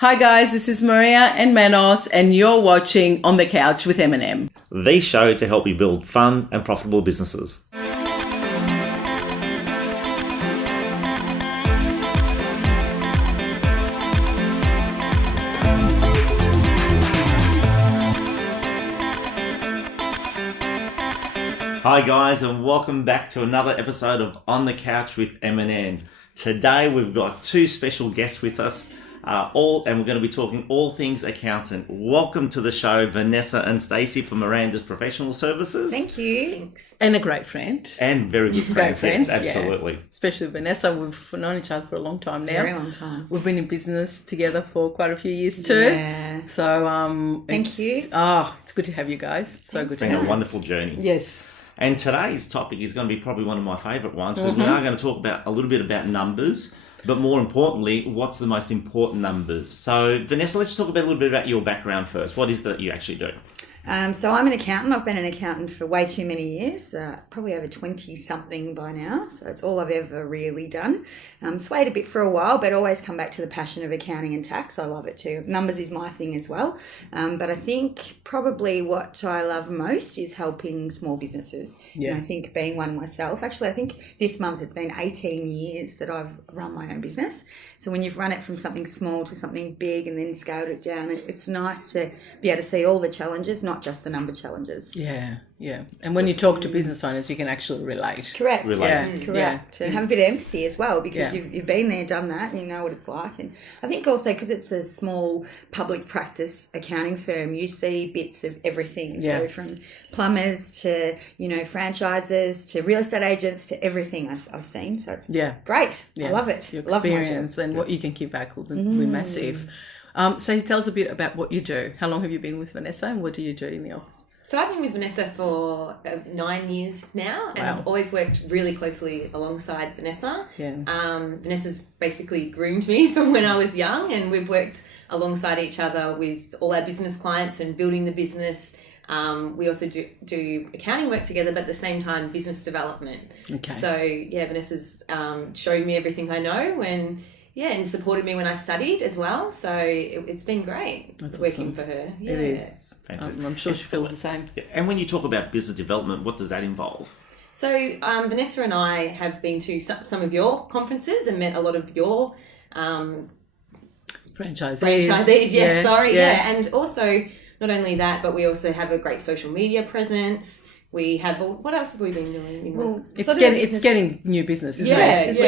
Hi guys, this is Maria and Manos, and you're watching On the Couch with M&M. The show to help you build fun and profitable businesses. Hi guys, and welcome back to another episode of On the Couch with M&M. Today we've got two special guests with us. And we're going to be talking all things accountant. Welcome to the show, Vanessa and Stacey from Miranda's Professional Services. Thank you. Thanks. And a great friend. And very good friends, yes, absolutely. Yeah. Especially Vanessa, we've known each other for a long time now. Very long time. We've been in business together for quite a few years too. Yeah. So Thank you. It's good to have you guys. So good to It's have been you. a wonderful journey. Yes. And today's topic is going to be probably one of my favourite ones because we are going to talk about a little bit about numbers. But more importantly, what's the most important numbers? So, Vanessa, let's talk about a little bit about your background first. What is it that you actually do? So I'm an accountant. I've been an accountant for way too many years, probably over 20-something by now. So it's all I've ever really done. Swayed a bit for a while, but always come back to the passion of accounting and tax. I love it too. Numbers is my thing as well. But I think probably what I love most is helping small businesses. Yeah. And I think being one myself, actually I think this month it's been 18 years that I've run my own business. So when you've run it from something small to something big and then scaled it down, it's nice to be able to see all the challenges, not just the number challenges. Yeah. And when you talk to business owners, you can actually relate. Correct. Yeah. Correct. And have a bit of empathy as well, because you've been there, done that, and you know what it's like. And I think also because it's a small public practice accounting firm, you see bits of everything. Yeah. So from plumbers to, franchises to real estate agents to everything I've seen. So it's great. Yeah. I love it. Your Love my job. experience and what you can give back will be massive. So tell us a bit about what you do. How long have you been with Vanessa and what do you do in the office? So I've been with Vanessa for 9 years now, and I've always worked really closely alongside Vanessa. Yeah. Vanessa's basically groomed me from when I was young, and we've worked alongside each other with all our business clients and building the business. We also do accounting work together, but at the same time, business development. Okay. So, Vanessa's showed me everything I know and supported me when I studied as well. So it's been great working for her. Yeah. It is. Fantastic. I'm sure she feels the same. And when you talk about business development, what does that involve? So Vanessa and I have been to some of your conferences and met a lot of your Franchisees. Yeah. And also, not only that, but we also have a great social media presence. We have, what else have we been doing? Well, It's getting new business, isn't it?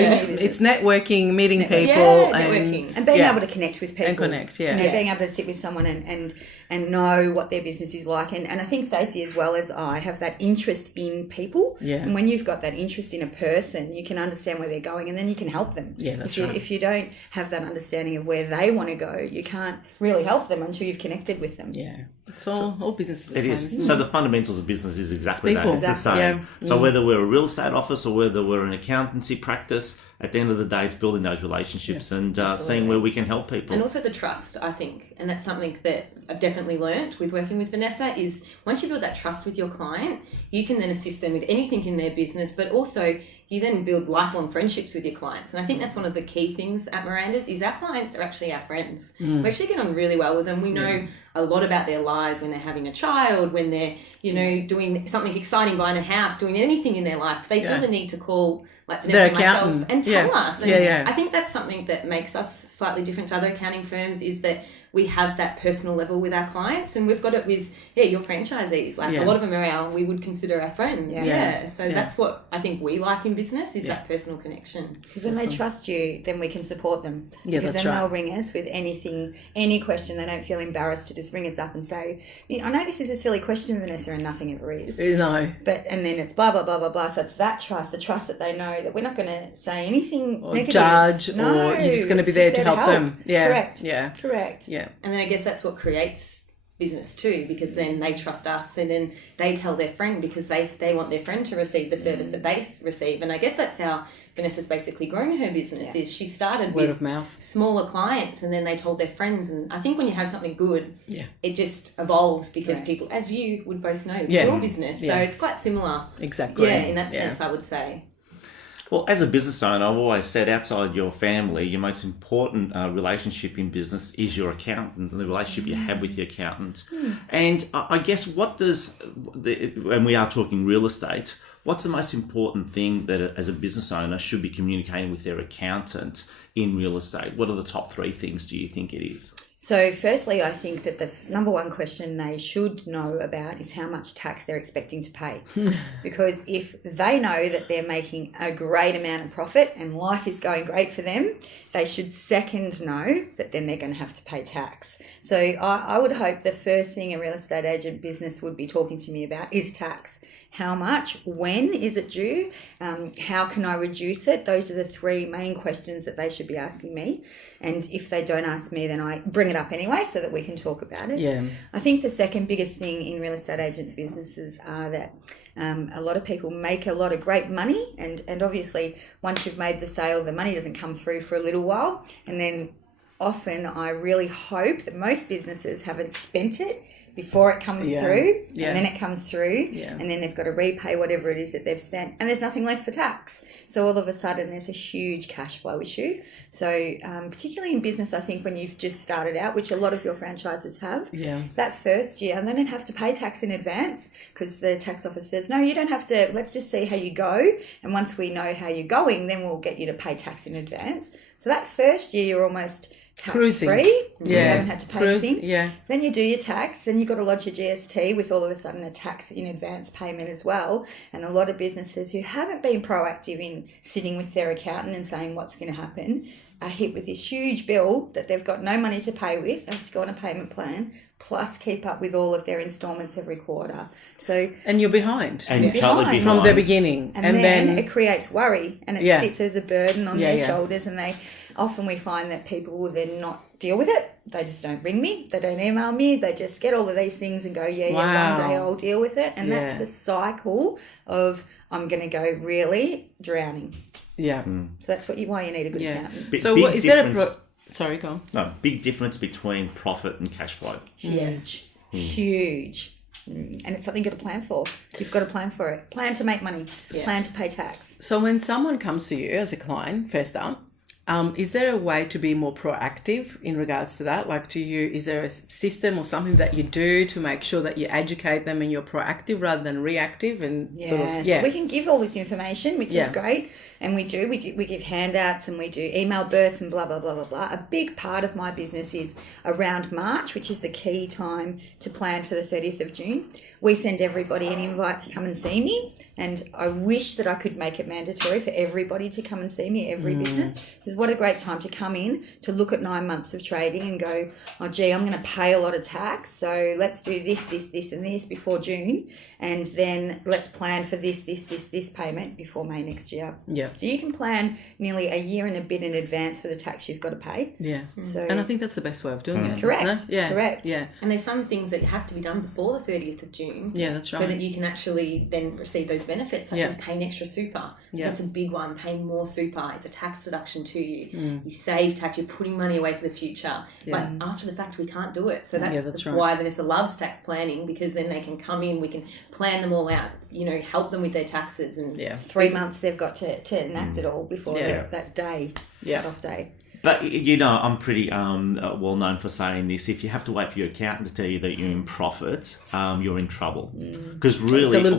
It's networking, meeting people. Networking. And being able to connect with people. And connect, being able to sit with someone and know what their business is like. And I think Stacey, as well as I, have that interest in people. Yeah. And when you've got that interest in a person, you can understand where they're going and then you can help them. Yeah, that's right. right. If you don't have that understanding of where they want to go, you can't really help them until you've connected with them. Yeah. It's all businesses. It is. So the fundamentals of business is exactly that. people. It's the same. Yeah. So whether we're a real estate office or whether we're an accountancy practice, at the end of the day, it's building those relationships and seeing where we can help people. And also the trust, I think. And that's something that I've definitely learnt with working with Vanessa is once you build that trust with your client, you can then assist them with anything in their business, but also you then build lifelong friendships with your clients. And I think that's one of the key things at Miranda's is our clients are actually our friends. We actually get on really well with them. We know a lot about their lives when they're having a child, when they're, doing something exciting, buying a house, doing anything in their life. They feel the need to call like Vanessa and myself and tell us. And I think that's something that makes us slightly different to other accounting firms is that we have that personal level with our clients, and we've got it with your franchisees. Like a lot of them are we would consider our friends. So that's what I think we like in business is that personal connection. Because when they trust you, then we can support them. Yeah, because that's then right. they'll ring us with anything, any question. They don't feel embarrassed to just ring us up and say, I know this is a silly question, Vanessa, and nothing ever is. No. And then it's blah, blah, blah, blah, blah. So it's that trust, the trust that they know that we're not going to say anything Or negative. judge, or you're just going to be there to help them. Yeah. Correct. Yeah. Correct. Yeah. And then I guess that's what creates business too, because then they trust us and then they tell their friend because they want their friend to receive the service that they receive. And I guess that's how Vanessa's basically grown her business is she started Word with of mouth. smaller clients and then they told their friends. And I think when you have something good, it just evolves because people, as you would both know, your business. So it's quite similar. Exactly. Yeah, in that sense, I would say. Well, as a business owner, I've always said outside your family, your most important relationship in business is your accountant and the relationship you have with your accountant. And I guess and we are talking real estate, what's the most important thing that as a business owner should be communicating with their accountant in real estate? What are the top 3 things do you think it is? So firstly, I think that the number one question they should know about is how much tax they're expecting to pay. Because if they know that they're making a great amount of profit and life is going great for them, they should second know that then they're going to have to pay tax. So I would hope the first thing a real estate agent business would be talking to me about is tax. How much? When is it due? How can I reduce it? Those are the 3 main questions that they should be asking me. And if they don't ask me, then I bring it up anyway so that we can talk about it. Yeah. I think the second biggest thing in real estate agent businesses are that a lot of people make a lot of great money. And obviously, once you've made the sale, the money doesn't come through for a little while. And then often I really hope that most businesses haven't spent it before it comes through, and then it comes through, and then they've got to repay whatever it is that they've spent, and there's nothing left for tax. So all of a sudden there's a huge cash flow issue. So particularly in business, I think when you've just started out, which a lot of your franchises have, that first year, and they don't have to pay tax in advance because the tax office says, no, you don't have to, let's just see how you go. And once we know how you're going, then we'll get you to pay tax in advance. So that first year you're almost tax-free, you haven't had to pay anything. Then you do your tax, then you've got to lodge your GST with all of a sudden a tax in advance payment as well. And a lot of businesses who haven't been proactive in sitting with their accountant and saying what's going to happen are hit with this huge bill that they've got no money to pay with. They have to go on a payment plan, plus keep up with all of their instalments every quarter. And you're behind. And you're totally behind. From the beginning. And then it creates worry, and it sits as a burden on their shoulders, and we find that people will then not deal with it. They just don't ring me. They don't email me. They just get all of these things and go, one day I'll deal with it. And that's the cycle of I'm going to go really drowning. Yeah. So that's why you need a good accountant. So what is that sorry, go on. No, big difference between profit and cash flow. Yes. Huge. And it's something you've got to plan for. You've got to plan for it. Plan to make money. Plan to pay tax. So when someone comes to you as a client, first up, is there a way to be more proactive in regards to that? Like, is there a system or something that you do to make sure that you educate them and you're proactive rather than reactive? And so we can give all this information, which is great. And we give handouts and we do email bursts and blah, blah, blah, blah, blah. A big part of my business is around March, which is the key time to plan for the 30th of June. We send everybody an invite to come and see me. And I wish that I could make it mandatory for everybody to come and see me, every business. Because what a great time to come in, to look at 9 months of trading and go, oh, gee, I'm going to pay a lot of tax. So let's do this, and this before June. And then let's plan for this payment before May next year. Yeah. So you can plan nearly a year and a bit in advance for the tax you've got to pay. Yeah. So, and I think that's the best way of doing it. Correct. Isn't it? Yeah. Correct. Yeah. And there's some things that have to be done before the 30th of June. Yeah, that's right. So that you can actually then receive those benefits, such as paying extra super. Yeah. That's a big one. Paying more super. It's a tax deduction to you. You save tax. You're putting money away for the future. Yeah. But after the fact, we can't do it. So that's right. why Vanessa loves tax planning, because then they can come in, we can plan them all out, help them with their taxes. And 3 months they've got to enact it all before that day, cut-off day. But, I'm pretty well known for saying this. If you have to wait for your accountant to tell you that you're in profit, you're in trouble. Because really, it's a little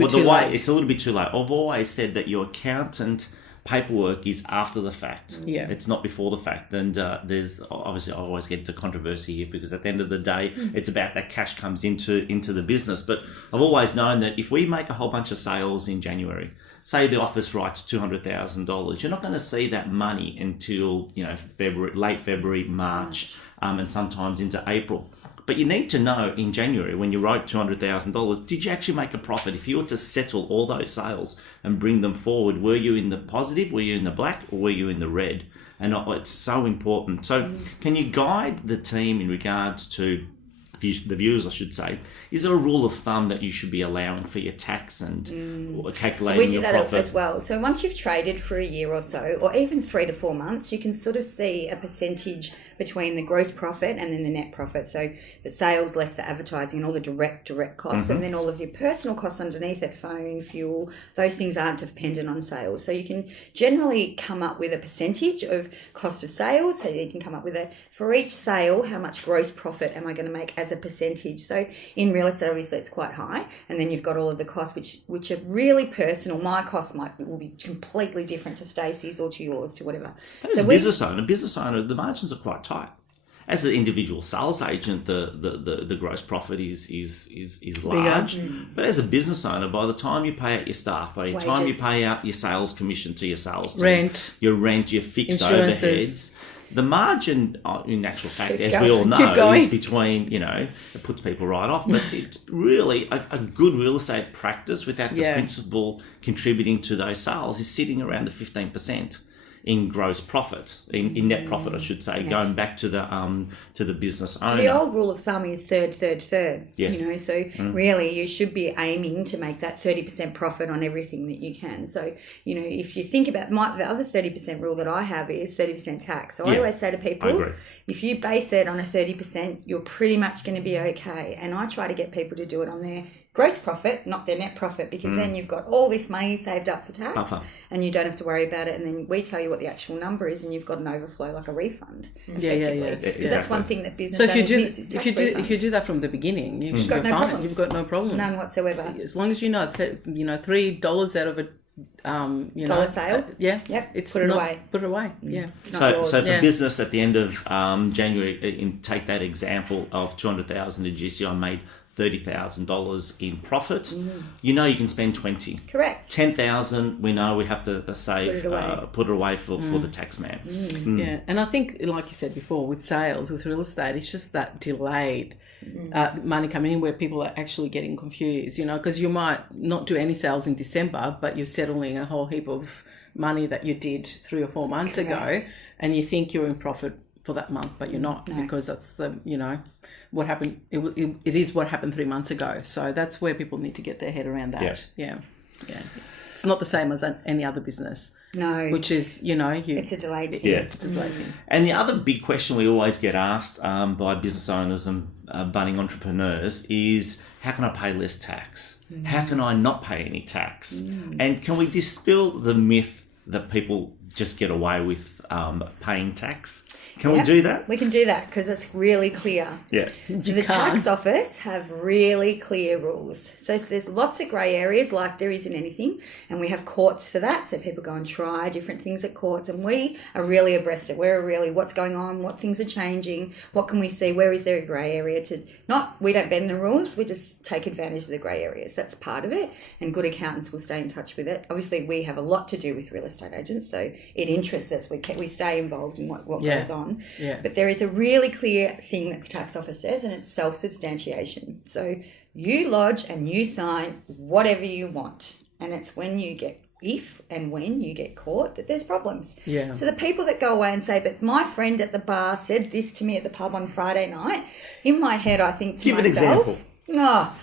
bit too late. I've always said that your accountant paperwork is after the fact. Yeah. It's not before the fact. And there's, obviously, I always get into controversy here because at the end of the day, it's about that cash comes into the business. But I've always known that if we make a whole bunch of sales in January, say the office writes $200,000, you're not going to see that money until, late February, March, and sometimes into April. But you need to know in January when you write $200,000, did you actually make a profit? If you were to settle all those sales and bring them forward, were you in the positive, were you in the black, or were you in the red? And it's so important. So can you guide the team in regards to, the viewers, I should say, is there a rule of thumb that you should be allowing for your tax and calculating So we do your that profit? as well. So once you've traded for a year or so, or even 3 to 4 months, you can sort of see a percentage between the gross profit and then the net profit. So the sales less the advertising and all the direct costs, and then all of your personal costs underneath it, phone, fuel, those things aren't dependent on sales. So you can generally come up with a percentage of cost of sales. So you can come up with for each sale, how much gross profit am I going to make as a percentage? So in real estate, obviously it's quite high, and then you've got all of the costs which are really personal. My costs will be completely different to Stacey's or to yours, to whatever. As a business owner, the margins are quite tight. As an individual sales agent, the gross profit is large. But as a business owner, by the time you pay out your staff, by the time you pay out your sales commission to your sales team, your rent, your fixed overheads, the margin, in actual fact, as we all know, is between, it puts people right off. But it's really a good real estate practice without the principal contributing to those sales is sitting around the 15%. In gross profit, in net profit, I should say, going back to the business owner. So the old rule of thumb is third. Yes. So really you should be aiming to make that 30% profit on everything that you can. So, if you think about the other 30% rule that I have is 30% tax. So I always say to people, if you base it on a 30%, you're pretty much going to be okay. And I try to get people to do it on their gross profit, not their net profit, because then you've got all this money saved up for tax and you don't have to worry about it. And then we tell you what the actual number is and you've got an overflow, like a refund. Yeah. Because that's one thing that business owners miss is tax refunds. If you do that from the beginning, you've got no problem. You've got no problem. None whatsoever. As long as you know, $3 out of a dollar sale. It's put it away. Put it away. Yeah. So for business at the end of January, take that example of $200,000 in GCI made $30,000 in profit. You can spend 20. Correct. 10,000. We know we have to save, put it away for the tax man. Yeah, and I think, like you said before, with sales, with real estate, it's just that delayed money coming in where people are actually getting confused. Because you might not do any sales in December, but you're settling a whole heap of money that you did 3 or 4 months ago, and you think you're in profit for that month, but you're not, because that's what happened. It is what happened 3 months ago. So that's where people need to get their head around that. Yeah. It's not the same as any other business. No. Which is, it's a delayed thing. Yeah. It's a delayed thing. And the other big question we always get asked by business owners and budding entrepreneurs is, how can I pay less tax? How can I not pay any tax? And can we dispel the myth that people just get away with paying tax? Can we do that? We can do that because it's really clear. Yeah. So the tax office have really clear rules. So there's lots of grey areas like there isn't anything, and we have courts for that. So people go and try different things at courts, and we are really abreast of what's going on, what things are changing, what can we see, where is there a grey area we don't bend the rules, we just take advantage of the grey areas. That's part of it, and good accountants will stay in touch with it. Obviously, we have a lot to do with real estate agents, so it interests us. We stay involved in what goes on. Yeah. But there is a really clear thing that the tax office says, and it's self-substantiation. So you lodge and you sign whatever you want. And it's when you get caught that there's problems. Yeah. So the people that go away and say, but my friend at the bar said this to me at the pub on Friday night, in my head I think to myself, an example.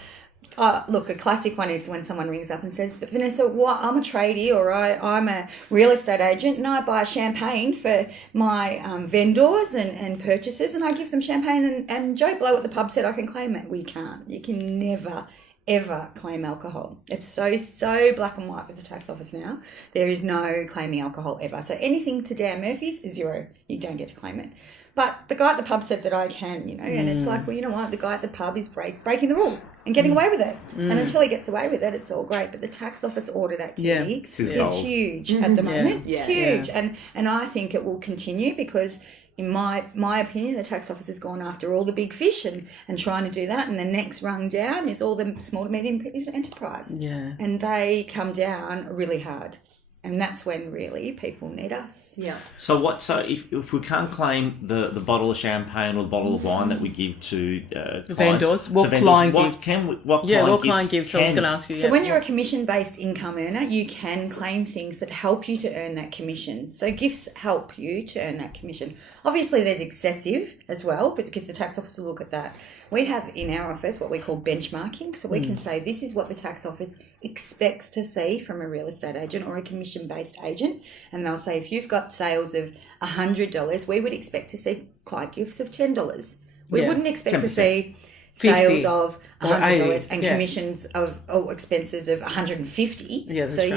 Look, a classic one is when someone rings up and says, but Vanessa, I'm a tradie or I'm a real estate agent and I buy champagne for my vendors and purchasers and I give them champagne and Joe Blow at the pub said I can claim it. We can't. You can never, ever claim alcohol. It's so black and white with the tax office now. There is no claiming alcohol ever. So anything to Dan Murphy's is zero. You don't get to claim it. But the guy at the pub said that I can, and it's like, well, you know what? The guy at the pub is breaking the rules and getting away with it. And until he gets away with it, it's all great. But the tax office audit activity is huge at the moment. Huge. And I think it will continue because in my opinion, the tax office has gone after all the big fish and trying to do that. And the next rung down is all the small to medium enterprise. Yeah. And they come down really hard. And that's when really people need us. Yeah. So if we can't claim the bottle of champagne or the bottle of wine that we give to vendors, what client client gifts? What client gifts? So I was going to ask you. So when you're a commission-based income earner, you can claim things that help you to earn that commission. So gifts help you to earn that commission. Obviously, there's excessive as well, because the tax office will look at that. We have in our office what we call benchmarking. So we can say this is what the tax office expects to see from a real estate agent or a commission-based agent. And they'll say if you've got sales of $100, we would expect to see client gifts of $10. We wouldn't expect 10%. to see 50 sales of or $100 80, and commissions of expenses of $150. Yeah, that's so right.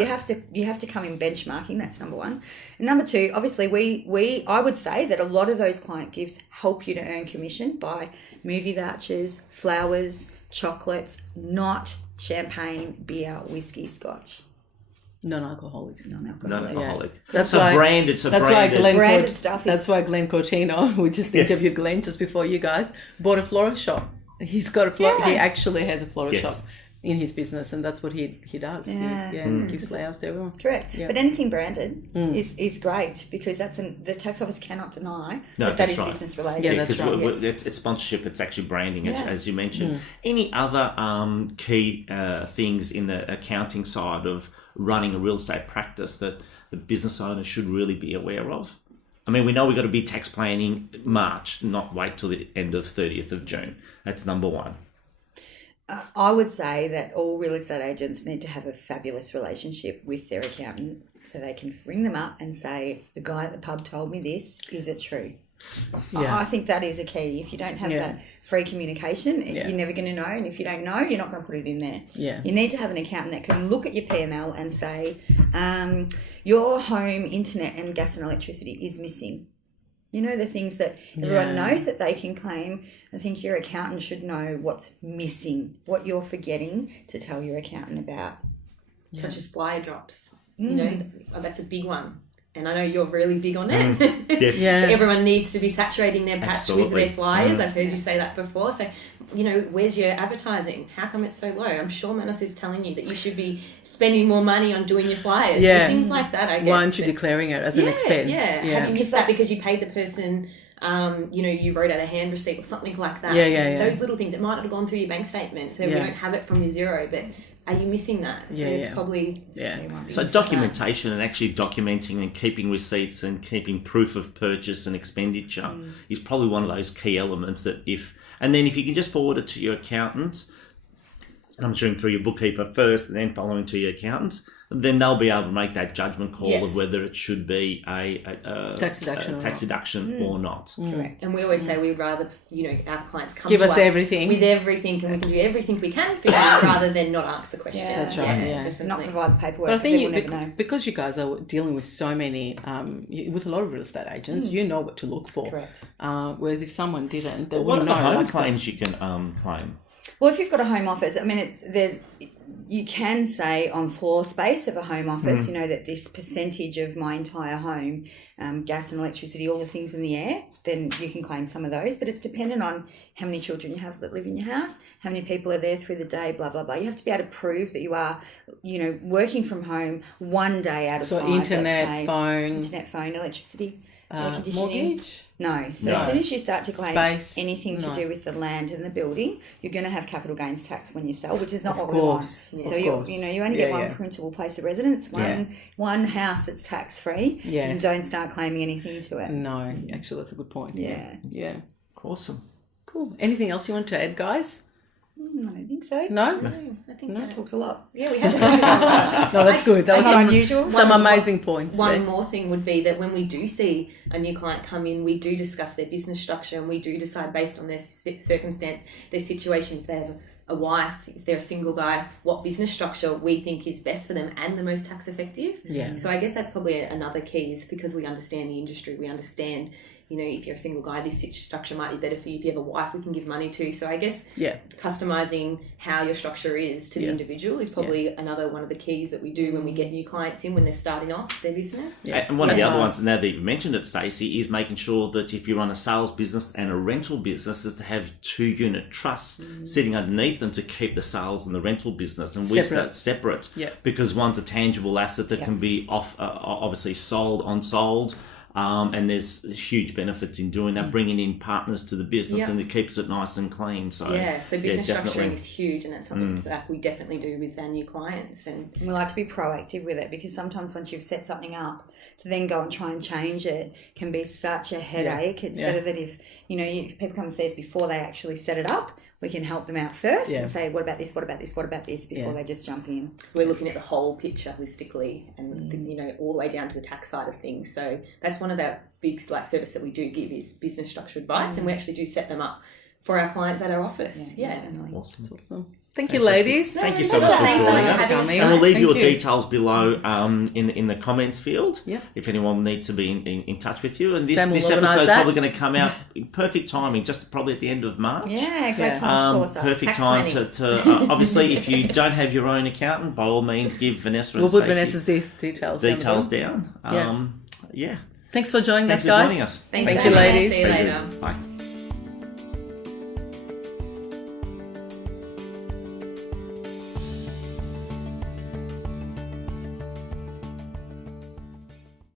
you have to come in benchmarking. That's number one. And number two, obviously, I would say that a lot of those client gifts help you to earn commission by movie vouchers, flowers, chocolates, not champagne, beer, whiskey, scotch. Non-alcoholic. Non-alcoholic. Yeah. That's so why branded. So that's branded. why Branded stuff That's why Glenn Cortino, we just interviewed Glenn just before you guys, bought a florist shop. He's got a he actually has a florist shop in his business, and that's what he does. Yeah. He gives flowers to everyone. Correct. Yeah. But anything branded is great, because the tax office cannot deny that is business related. Yeah, that's right. It's sponsorship. It's actually branding, as you mentioned. Any other key things in the accounting side of running a real estate practice that the business owner should really be aware of? I mean, we know we've got to be tax planning March, not wait till the end of 30th of June. That's number one. I would say that all real estate agents need to have a fabulous relationship with their accountant, so they can ring them up and say, the guy at the pub told me this, is it true? Yeah. I think that is a key. If you don't have that free communication, you're never going to know. And if you don't know, you're not going to put it in there. Yeah. You need to have an accountant that can look at your P&L and say, your home internet and gas and electricity is missing. You know, the things that everyone knows that they can claim. I think your accountant should know what's missing, what you're forgetting to tell your accountant about. Such as flyer drops. You know, that's a big one. And I know you're really big on it. Yes. Everyone needs to be saturating their patch with their flyers. I've heard you say that before. So, you know, where's your advertising? How come it's so low? I'm sure Vanessa is telling you that you should be spending more money on doing your flyers. Yeah. And things like that, I guess. Why aren't you declaring it as an expense? Yeah. Have you missed that because you paid the person, you know, you wrote out a hand receipt or something like that? Those little things. It might not have gone through your bank statement, so we don't have it from your zero, but are you missing that? So it's probably... So documentation and actually documenting and keeping receipts and keeping proof of purchase and expenditure is probably one of those key elements that and then if you can just forward it to your accountant, I'm assuming through your bookkeeper first and then following to your accountant, then they'll be able to make that judgment call of whether it should be a tax deduction or not. Correct. And we always say we'd rather, you know, our clients come Give to us everything. with everything, and we can do everything we can for you rather than not ask the question. Yeah, that's right. Definitely. Not provide the paperwork. But I think never know. because you guys are dealing with so many, with a lot of real estate agents, you know what to look for. Correct. Whereas if someone didn't, they What are wouldn't the know. home claims you can claim? Well, if you've got a home office, I mean, you can say on floor space of a home office, you know, that this percentage of my entire home, gas and electricity, all the things in the air, then you can claim some of those. But it's dependent on how many children you have that live in your house, how many people are there through the day, blah, blah, blah. You have to be able to prove that you are, you know, working from home one day out of 5. Internet, phone, electricity, air conditioning. mortgage? No. So as soon as you start to claim Space. anything to do with the land and the building, you're going to have capital gains tax when you sell, which is not what Of we want. course. So you only get one principal place of residence, one house that's tax free, and don't start claiming anything to it. No, actually, that's a good point. Yeah. Yeah. Awesome. Cool. Anything else you want to add, guys? I don't think so. No? I think I talked a lot. yeah, we have. No, that's good. That was That's unusual. some amazing points. One there. more thing would be that when we do see a new client come in, we do discuss their business structure and we do decide based on their circumstance, their situation, if they have a wife, if they're a single guy, what business structure we think is best for them and the most tax effective. Yeah. So I guess that's probably another key, is because we understand the industry, we understand, you know, if you're a single guy, this structure might be better for you. If you have a wife, we can give money to. So I guess customizing how your structure is to the individual is probably another one of the keys that we do when we get new clients in when they're starting off their business. And one of the other ones, now that you've mentioned it, Stacey, is making sure that if you run a sales business and a rental business, is to have 2-unit trusts sitting underneath them to keep the sales and the rental business and separate because one's a tangible asset that can be obviously sold, unsold. And there's huge benefits in doing that, bringing in partners to the business, and it keeps it nice and clean. So so business structuring is huge, and that's something that we definitely do with our new clients. And we like to be proactive with it, because sometimes once you've set something up, to then go and try and change it can be such a headache. It's better that if people come and see us before they actually set it up, we can help them out first and say, what about this, what about this, what about this, before they just jump in. So we're looking at the whole picture holistically and, all the way down to the tax side of things. So that's one of our big service that we do give is business structure advice, and we actually do set them up for our clients at our office. Awesome. That's awesome. Thank you, ladies. Thank you so much for joining us. And we'll leave your you. details below in the comments field Yeah. if anyone needs to be in touch with you. And this Sam will episode organise is that. probably going to come out in perfect timing, just probably at the end of March. Yeah, great time to call us up. Perfect Tax time planning. to obviously, if you don't have your own accountant, by all means, give Vanessa and We'll put Stacey Vanessa's details down. Thanks for joining us, guys. Joining us. Thanks Thank so you, much. ladies. See you later. Bye.